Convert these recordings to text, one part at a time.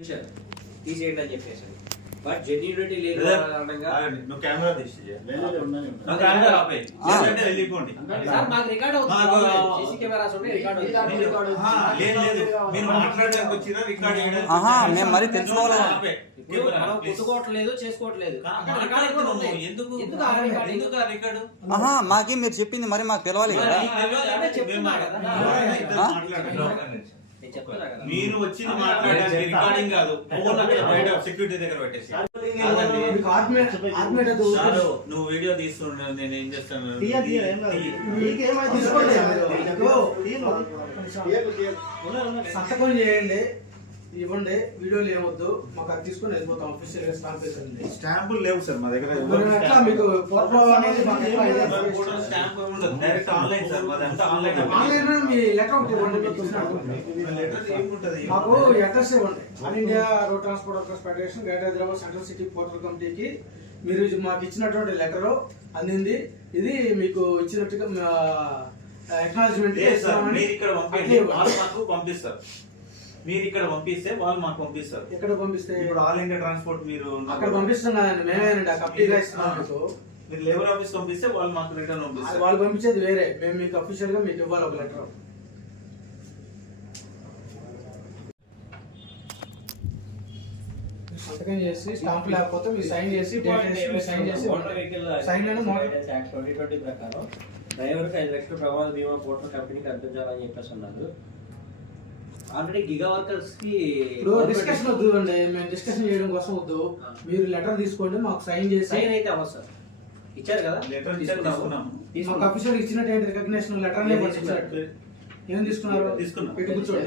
తీసేయండి అని చెప్పేసి బట్ జెన్యూనిటీ లేదు అనగా నువ్వు కెమెరా తీసి వెళ్ళిపోండి సార్ మాకు రికార్డ్ అవుతుంది సీసీ కెమెరాస్ ఉంటే రికార్డ్ అవుతుంది లేదు మీరు మాట్లాడడానికి వచ్చినా రికార్డ్ చేయడం మేము మరి తెలుసుకోవాలి మనం పుట్టుకోవట్లేదు చేసుకోవట్లేదు ఎందుకు రికార్డు మాకి మీరు చెప్పింది మరి మాకు తెలవాలి కదా చెప్తున్నా కదా మీరు వచ్చింది మాట్లాడడానికి రికార్డింగ్ కాదు బయట సెక్యూరిటీ దగ్గర పెట్టేసి నువ్వు వీడియో తీస్తుండే నేను ఏం చేస్తాను సంతకం చేయండి ఇవ్వండి వీడియోలు ఏమొద్దు మాకు అది తీసుకొని వెళ్ళిపోతాం ఆఫీషియల్ స్టాంప్ వేసండి స్టాంపులు లేవు సార్ మా దగ్గర ఎట్లా మీకు డైరెక్ట్ ఆన్లైన్ సార్ మాదంతా ఆన్లైన్ మీ లెటర్ ఒకటి ఇవ్వండి మీకు మాకు అడ్రస్ ఇవ్వండి all India road transport workers federation greater Hyderabad central city portal కమిటీకి మీరు మాకు ఇచ్చినటువంటి లెటర్ అందింది ఇది మీకు ఇచ్చినట్టుగా ఎక్నాలజ్మెంట్ పంపిస్తారు మీరు ఇక్కడ పంపిస్తే వాళ్ళు మాకు పంపిస్తారు ఎక్కడ పంపిస్తే ఇప్పుడు ఆల్ ఇండియా ట్రాన్స్పోర్ట్ మీరు అక్కడ పంపిస్తున్నారండి మేమేనండి కమిటీగా ఇస్తున్నాం మీకు మీరు లేబర్ ఆఫీస్ పంపిస్తే వాళ్ళు మాకు రిటర్న్ పంపిస్తారు వాళ్ళు పంపించేది వేరే మేము మీకు అఫీషియల్ గా మీకు ఇవ్వాలి ఒక లెటర్ సంతకం చేసి స్టాంప్ లేకపోతే మీరు సైన్ చేసి డేట్ చేసి మీరు సైన్ చేసి సైన్ అని మోడల్ యాక్ట్ 2020 ప్రకారం డ్రైవర్కి 5 లక్షల ప్రమాద బీమా పోర్టల్ కంపెనీకి అందించాలని చెప్పేసి అన్నారు ఆల్రెడీ గిగా వర్కర్స్ కి డిస్కషన్ వద్దు అండి మేము డిస్కషన్ చేయడం కోసం వద్దు మీరు లెటర్ తీసుకోండి మాకు సైన్ చేసి సైన్ అయితే అవ్వదు సార్ ఇచ్చారు కదా లెటర్ తీసుకున్నాము మాకు అఫీషియల్ ఇచ్చినట్టు రికగ్నిషన్ లెటర్ ఏం తీసుకున్నారు తీసుకున్నాం పెట్టి కూర్చోండి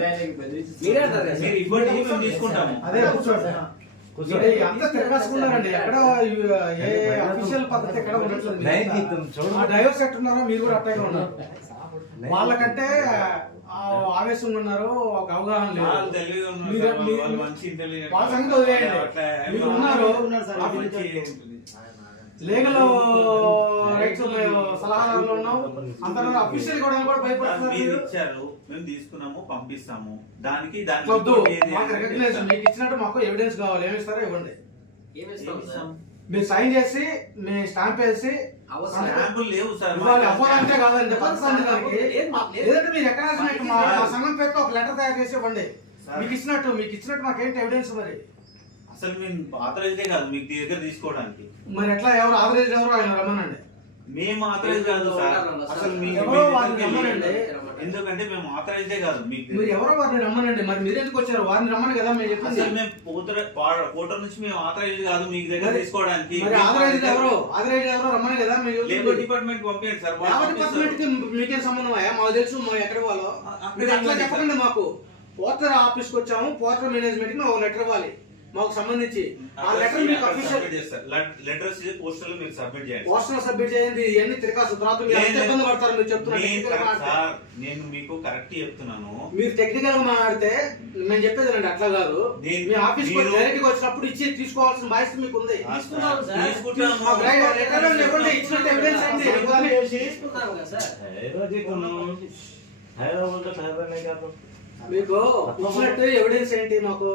మీరే అంటారు కదా మీరు ఇవ్వండి మేము తీసుకుంటాము అదే కూర్చోండి అంతా తిరగేసుకున్నారండి ఎక్కడ ఏ అఫీషియల్ పద్ధతి ఎక్కడ ఉండట్లేదు డ్రైవర్స్ ఎట్టున్నారో మీరు కూడా అట్టగా ఉన్నారు వాళ్ళకంటే ఆవేశంగా ఉన్నారు ఒక అవగాహన లేదు వాళ్ళ సంగతి వదిలేయండి మీరు ఉన్నారు లీగల్ రైట్స్ సలహాదారులు ఉన్నాం అంత అఫీషియల్ కూడా ఇచ్చారు మేము తీసుకున్నాము పంపిస్తాము దానికి రికగ్నైజేషన్ మీకు ఇచ్చినట్టు మాకు ఎవిడెన్స్ కావాలి ఏమి ఇస్తారో ఇవ్వండి మీరు సైన్ చేసి మీ స్టాంప్ వేసి లేవు సార్ అవ్వాలంటే కాదండి లేదంటే మీరు ఎక్కడ మా సంఘం పేరుతో ఒక లెటర్ తయారు చేసి ఇవ్వండి మీకు ఇచ్చినట్టు మాకేంటి ఎవిడెన్స్ మరి అసలు మేము ఆథరైజ్డే కాదు మీకు దగ్గర తీసుకోవడానికి మరి ఎట్లా ఎవరు ఆథరైజ్ ఎవరు ఆయన రమ్మనండి మేము ఆథరైజ్ కాదు అసలు ఎందుకంటే మేము ఆథరైజ్డే కాదు మీకు మీరు ఎవరో వారిని రమ్మనండి మరి మీరు ఎందుకు వచ్చారు వారిని రమ్మని కదా మేము చెప్పాలి అసలు మేము పోర్టల్ నుంచి మేము ఆథరైజ్ కాదు మీకు దగ్గర తీసుకోవడానికి ఆథరైజ్ ఎవరో రమ్మని కదా లేబర్ డిపార్ట్మెంట్ పంపించండి సార్ డిపార్ట్మెంట్ కి మీకేం సంబంధం మాకు తెలుసు ఎక్కడ వాళ్ళు మీరు అట్లా చెప్పండి మాకు పోర్టల్ ఆఫీస్కి వచ్చాము పోర్టల్ మేనేజ్మెంట్ కి ఒక లెటర్ ఇవ్వాలి మాకు సంబంధించి ఆ లెటర్ మీకు అఫీషియల్ లెటర్స్ పోస్టల్ మీరు సబ్మిట్ చేయండి పోస్టల్ సబ్మిట్ చేయండి ఇవన్నీ తిరగాల్సిన తర్వాత మీరు ఎంత ఇబ్బంది పడతారు మీరు చెప్తున్నారు సార్ నేను మీకు కరెక్ట్ చెప్తున్నాను మీరు టెక్నికల్ గా మాట్లాడితే మేము చెప్పేది రండి అట్లా కాదు మీ ఆఫీస్ కి డైరెక్ట్ గా వచ్చినప్పుడు ఇచ్చి తీసుకోవాల్సిన బాధ్యత మీకు ఉంది ఇచ్చినట్టు ఎవిడెన్స్ అండి మీకు ఇచ్చినట్టు ఎవిడెన్స్ ఏంటి మాకు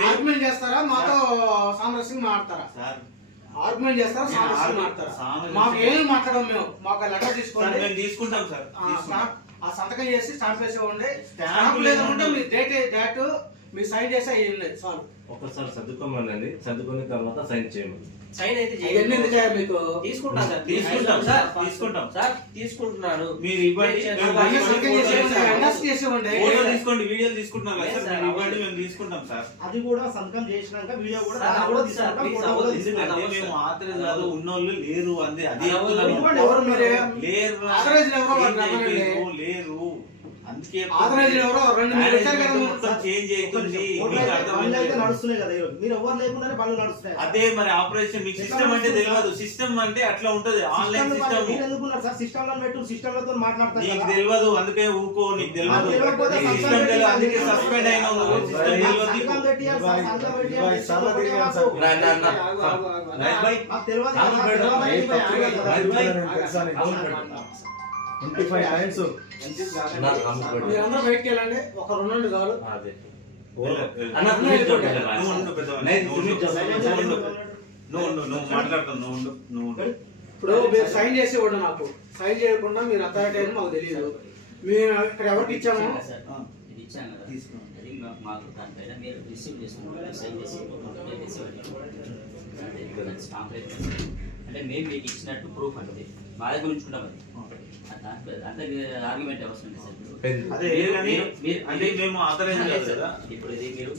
ఆర్గ్యుమెంట్ చేస్తారా మాతో సామరస్యంగా మాట్లాడతారా ఆర్గ్యుమెంట్ చేస్తారా సామరస్యంగా మాట్లాడతారా మాకు ఏమి మాట్లాడడం మేము మాకు లెటర్ తీసుకోండి తీసుకుంటాం సార్ ఆ సంతకం చేసి స్టాంప్ వేసి ఇవ్వండి స్టాంప్ లేదంటే మీరు డేట్ మీరు సైన్ చేసి అయ్యింది చాలు ఒకసారి సర్దుకోమనండి సర్దుకున్న తర్వాత సైన్ చేయండి సైన్ అయితే మీకు తీసుకుంటున్నాను మీరు ఇవ్వండి తీసుకోండి వీడియో తీసుకుంటున్నాం మేము తీసుకుంటాం సార్ అది కూడా సంతకం చేసినాక వీడియో కూడా మేము ఆథరైజ్ కాదు ఉన్నోళ్ళు లేరు అంది అది లేరు అందుకే ఆథరైజ్డ్ ఎవరో రెండు మీరు వచ్చారు కదా మొత్తం చేంజ్ అవుతుంది. మీకు అయితే నడుస్తున్నాయి కదా ఈరోజు. మీరు ఎవరు లేకుండానే పనులు నడుస్తున్నాయి. అదే మరి ఆపరేషన్ మీకు సిస్టమ్ అంటే తెలియదు. సిస్టమ్ అంటే అట్లా ఉంటది. ఆన్లైన్ సిస్టమ్ మీరు ఎందుకున్నారు సార్? సిస్టమ్ లో పెట్టు, సిస్టమ్ లతో మాట్లాడతారు నీకు కదా. తెలియదు, అందుకే ఊకో. నీకు తెలియదు, తెలియకపోతే నీకు సంతకం సిస్టమ్ తెలియదు, అందుకే పెట్టాలి. సస్పెండ్ అయినావు నువ్వు. సిస్టమ్ తెలియదు నీకు. సంతకం పెట్టియాలి సార్, సంతకం పెట్టియాలి. చాలా తిరిగాం సార్. నా, నా, నా. నాకు తెలియదు కదా, కాలు నాకు పెట్టు. తెలియదు కదా. Right by. 25 times. నాకు అమ్ముకోండి. మీరందరూ బయటకు వెళ్ళండి, ఒక 2 నుండి చాలు. అదే. అన్న, నువ్వు వెళ్ళిపోండి. నువ్వు ఉండు పెద్దవాడిని. నేను నువ్వు ఉండు. నువ్వు నువ్వు మాట్లాడతావు. నువ్వు ఉండు. ఇప్పుడు మీరు సైన్ చేసి ఇవ్వండి. నాకు సైన్ చేయకుండా మీరు అథారిటీ అని మాకు తెలియదు. మేము ఇక్కడ ఎవరికి ఇచ్చాము? ఇది ఇచ్చాను కదా, అది మాకు దానిపైన మీరు రిసీవ్ చేసుకుంటారు, సైన్ చేసి స్టాంప్ అంటే మేము మీకు ఇచ్చినట్టు ప్రూఫ్ అంటే మా దగ్గర ఉంచుకుంటాం. అది అంత ఆర్గ్యుమెంట్ అవసరం లేదు సార్. అదే మీరు అంటే మేము ఆథరైజ్ కాదు కదా. ఇప్పుడు ఇది మీరు